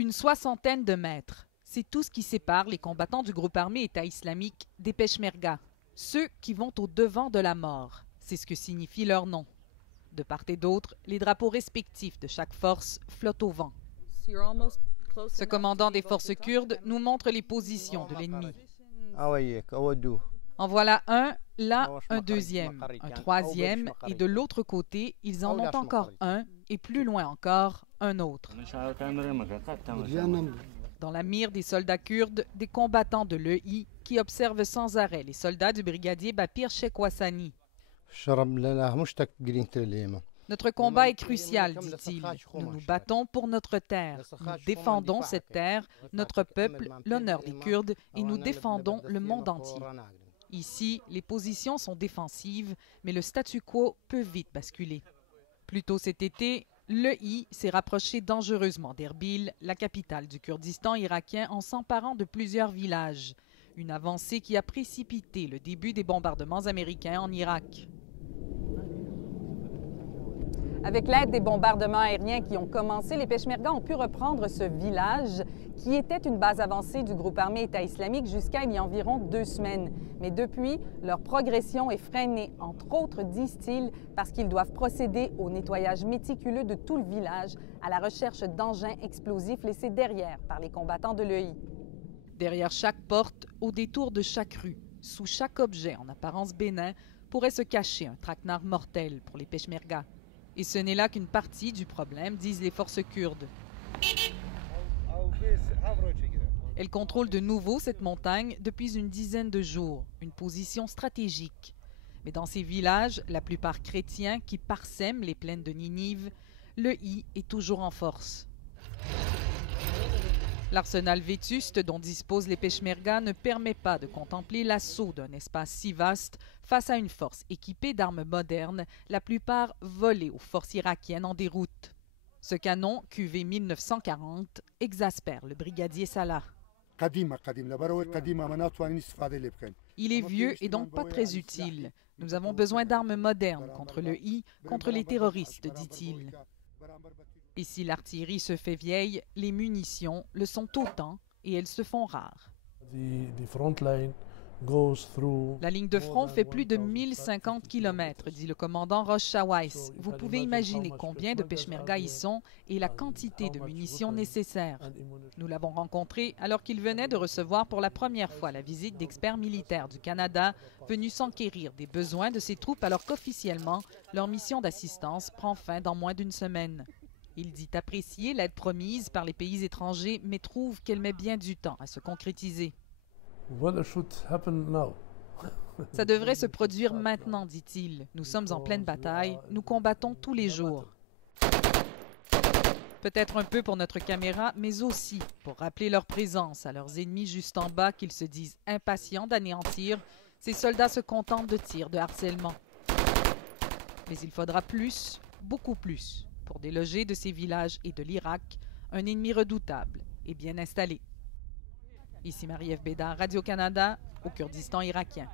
Une soixantaine de mètres. C'est tout ce qui sépare les combattants du groupe armé État islamique des Peshmerga, ceux qui vont au-devant de la mort. C'est ce que signifie leur nom. De part et d'autre, les drapeaux respectifs de chaque force flottent au vent. Ce commandant des forces kurdes nous montre les positions de l'ennemi. En voilà un, là un deuxième, un troisième, et de l'autre côté, ils en ont encore un, et plus loin encore, un autre. Dans la mire des soldats kurdes, des combattants de l'EI qui observent sans arrêt les soldats du brigadier Bapir Shekwasani. Notre combat est crucial, dit-il. Nous nous battons pour notre terre. Nous défendons cette terre, notre peuple, l'honneur des Kurdes, et nous défendons le monde entier. Ici, les positions sont défensives, mais le statu quo peut vite basculer. Plus tôt cet été, l'EI s'est rapproché dangereusement d'Erbil, la capitale du Kurdistan irakien, en s'emparant de plusieurs villages. Une avancée qui a précipité le début des bombardements américains en Irak. Avec l'aide des bombardements aériens qui ont commencé, les Peshmerga ont pu reprendre ce village qui était une base avancée du groupe armé État islamique jusqu'à il y a environ 2 semaines. Mais depuis, leur progression est freinée, entre autres, disent-ils, parce qu'ils doivent procéder au nettoyage méticuleux de tout le village, à la recherche d'engins explosifs laissés derrière par les combattants de l'EI. Derrière chaque porte, au détour de chaque rue, sous chaque objet en apparence bénin, pourrait se cacher un traquenard mortel pour les Peshmerga. Et ce n'est là qu'une partie du problème, disent les forces kurdes. Elles contrôlent de nouveau cette montagne depuis une dizaine de jours, une position stratégique. Mais dans ces villages, la plupart chrétiens qui parsèment les plaines de Ninive, l'EI est toujours en force. L'arsenal vétuste dont disposent les Peshmerga ne permet pas de contempler l'assaut d'un espace si vaste face à une force équipée d'armes modernes, la plupart volées aux forces irakiennes en déroute. Ce canon, QV 1940, exaspère le brigadier Salah. Il est vieux et donc pas très utile. Nous avons besoin d'armes modernes contre l'EI, contre les terroristes, dit-il. Et si l'artillerie se fait vieille, les munitions le sont autant et elles se font rares. La ligne de front fait plus de 1050 km, dit le commandant Rosh Shawais. Vous pouvez imaginer combien de Peshmerga y sont et la quantité de munitions nécessaires. Nous l'avons rencontré alors qu'il venait de recevoir pour la première fois la visite d'experts militaires du Canada venus s'enquérir des besoins de ses troupes alors qu'officiellement, leur mission d'assistance prend fin dans moins d'une semaine. Il dit apprécier l'aide promise par les pays étrangers, mais trouve qu'elle met bien du temps à se concrétiser. Ça devrait se produire maintenant, dit-il. Nous sommes en pleine bataille, nous combattons tous les jours. Peut-être un peu pour notre caméra, mais aussi pour rappeler leur présence à leurs ennemis juste en bas qu'ils se disent impatients d'anéantir. Ces soldats se contentent de tirs de harcèlement. Mais il faudra plus, beaucoup plus, pour déloger de ces villages et de l'Irak un ennemi redoutable et bien installé. Ici Marie-Ève Bédard, Radio-Canada, au Kurdistan irakien.